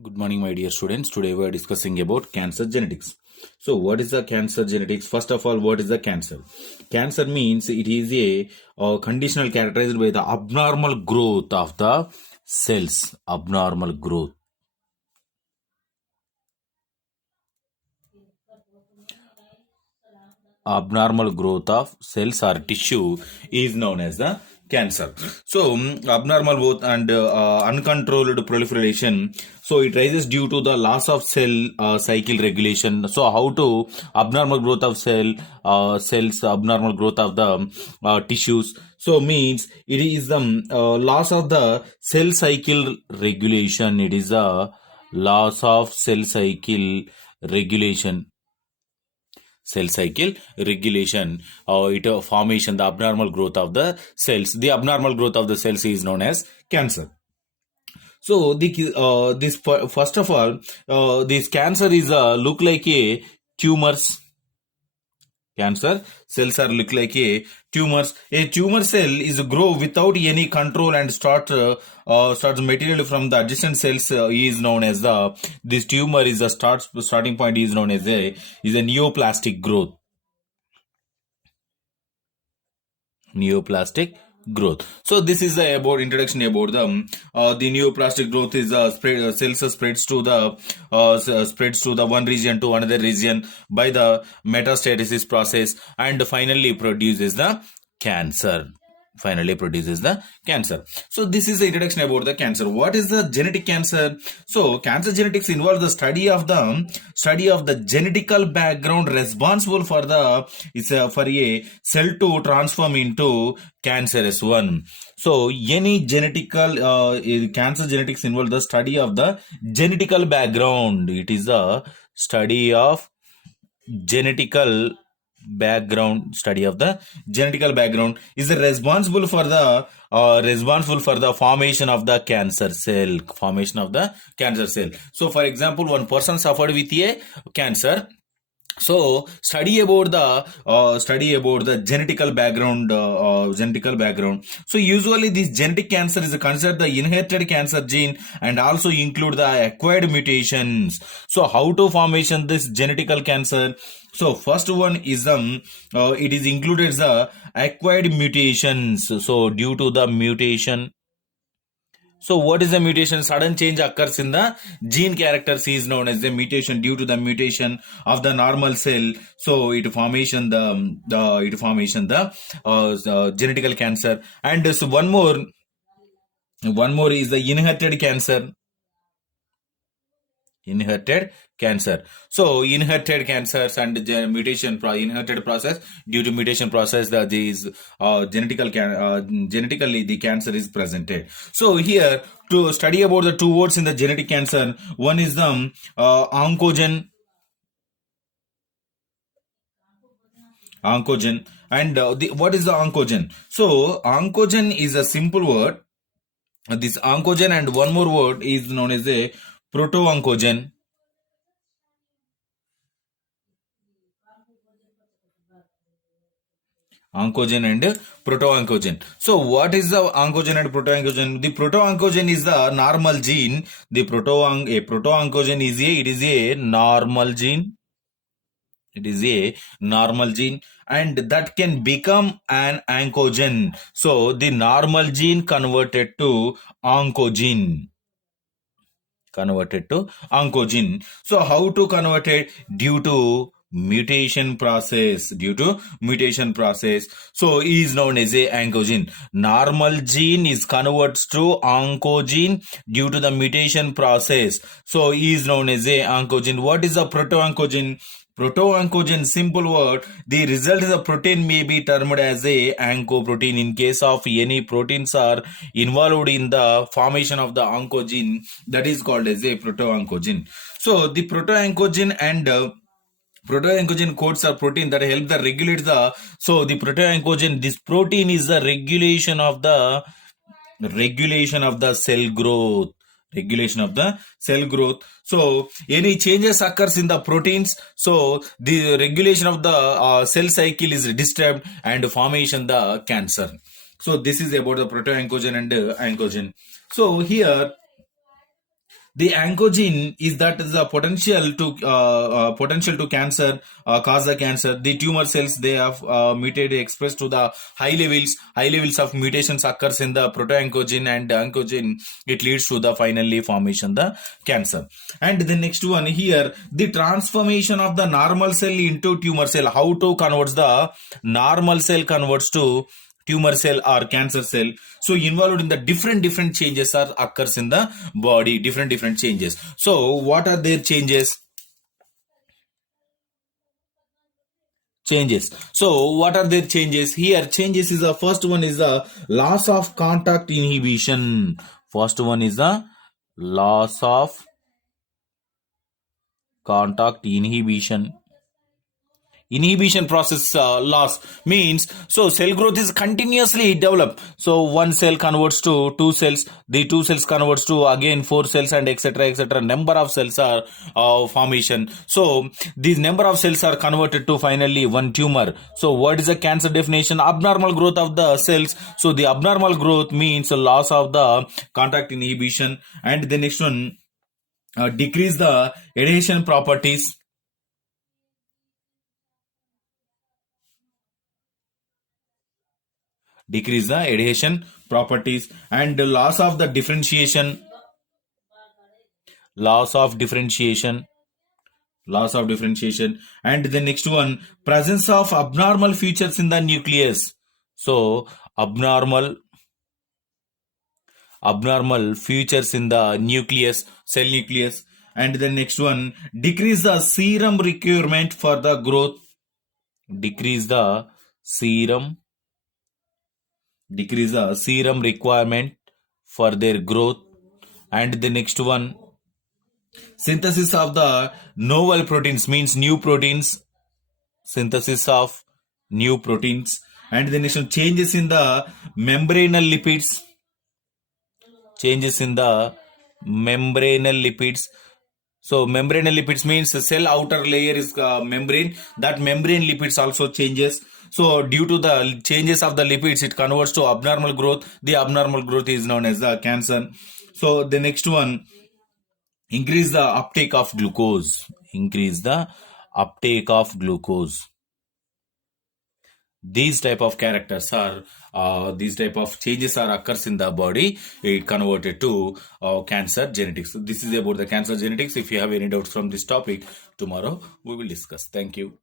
Good morning, my dear students. Today we are discussing about cancer genetics. So, what is the cancer genetics? First of all, what is the cancer? Cancer means it is a conditional characterized by the abnormal growth of the cells. Abnormal growth. Abnormal growth of cells or tissue is known as the cancer. So, abnormal growth and uncontrolled proliferation. So, it rises due to the loss of cell cycle regulation. So, how to abnormal growth of cells, abnormal growth of the tissues. So, means it is the loss of the cell cycle regulation. It is a loss of cell cycle regulation. Cell cycle regulation, formation, the abnormal growth of the cells. The abnormal growth of the cells is known as cancer. So first of all, this cancer is look like a tumors. Cancer cells are look like a tumors. A tumor cell is grow without any control and starts material from the adjacent cells is known as the this tumor is the starting point is known as a neoplastic growth. Neoplastic growth. So this is the about introduction about the neoplastic growth is cells spreads to the one region to another region by the metastasis process and finally produces the cancer. So this is the introduction about the cancer. What is the genetic cancer? So cancer genetics involves the study of the genetical background responsible for for a cell to transform into cancerous one. So any cancer genetics involve the study of the genetical background. It is a study of study of the genetical background is responsible for the formation of the cancer cell. So for example, one person suffered with a cancer. So study about the genetical background. So usually this genetic cancer is considered the inherited cancer gene and also include the acquired mutations. So how to formation this genetical cancer? So first one is it is included the acquired mutations. So due to the mutation. So what is the mutation? Sudden change occurs in the gene characters is known as the mutation due to the mutation of the normal cell. So it formation the genetical cancer. And so one more is the inherited cancer. So inherited cancers and inherited process due to mutation process that these genetically the cancer is presented. So here to study about the two words in the genetic cancer, one is the oncogen and what is the oncogen? So oncogen is a simple word. This oncogen and one more word is known as a proto-oncogen. Oncogen and proto-oncogen. So what is the oncogen and proto-oncogen? The proto-oncogen is the normal gene. The proto-oncogen is a normal gene. It is a normal gene and that can become an oncogen. So the normal gene converted to oncogene. So how to convert it? Due to mutation process. So is known as a oncogene. Normal gene is converted to oncogene due to the mutation process. So is known as a oncogene. What is a proto-oncogen? Proto-oncogen, simple word. The result is a protein may be termed as a oncoprotein. In case of any proteins are involved in the formation of the oncogene, that is called as a proto-oncogen. So the proto-oncogen and proto-oncogen codes are protein that help the regulate the. So the proto-oncogen, this protein is the regulation of the cell growth. So any changes occurs in the proteins, so the regulation of the cell cycle is disturbed and formation the cancer. So this is about the proto-oncogen and oncogen. So here The oncogene is that the potential to cancer, cause the cancer. The tumor cells, they have mutated, expressed to the high levels of mutations occurs in the proto-oncogene, and oncogene, it leads to the finally formation the cancer. And the next one here, the transformation of the normal cell into tumor cell. How to converts the normal cell converts to tumor cell or cancer cell. So involved in the different changes are occurs in the body, different changes. So what are their changes? So what are their changes? Here changes is the first one is the loss of contact inhibition. First one is the loss of contact inhibition. Inhibition process loss means, so cell growth is continuously developed. So one cell converts to two cells, the two cells converts to again four cells, and etc. Number of cells are formation. So these number of cells are converted to finally one tumor. So what is the cancer definition? Abnormal growth of the cells. So the abnormal growth means loss of the contact inhibition. And the next one, decrease the adhesion properties. Decrease the adhesion properties. And the loss of the differentiation. Loss of differentiation. And the next one, presence of abnormal features in the nucleus. So abnormal features in the nucleus, cell nucleus. And the next one, decrease the serum requirement for the growth. Decrease the serum requirement for their growth. And the next one, synthesis of the novel proteins, means new proteins, synthesis of new proteins. And the next one, changes in the membranal lipids. So membranal lipids means the cell outer layer is membrane. That membrane lipids also changes. So due to the changes of the lipids, it converts to abnormal growth. The abnormal growth is known as the cancer. So the next one, increase the uptake of glucose. These type of characters are these type of changes are occurs in the body. It converted to cancer genetics. So this is about the cancer genetics. If you have any doubts from this topic, tomorrow we will discuss. Thank you.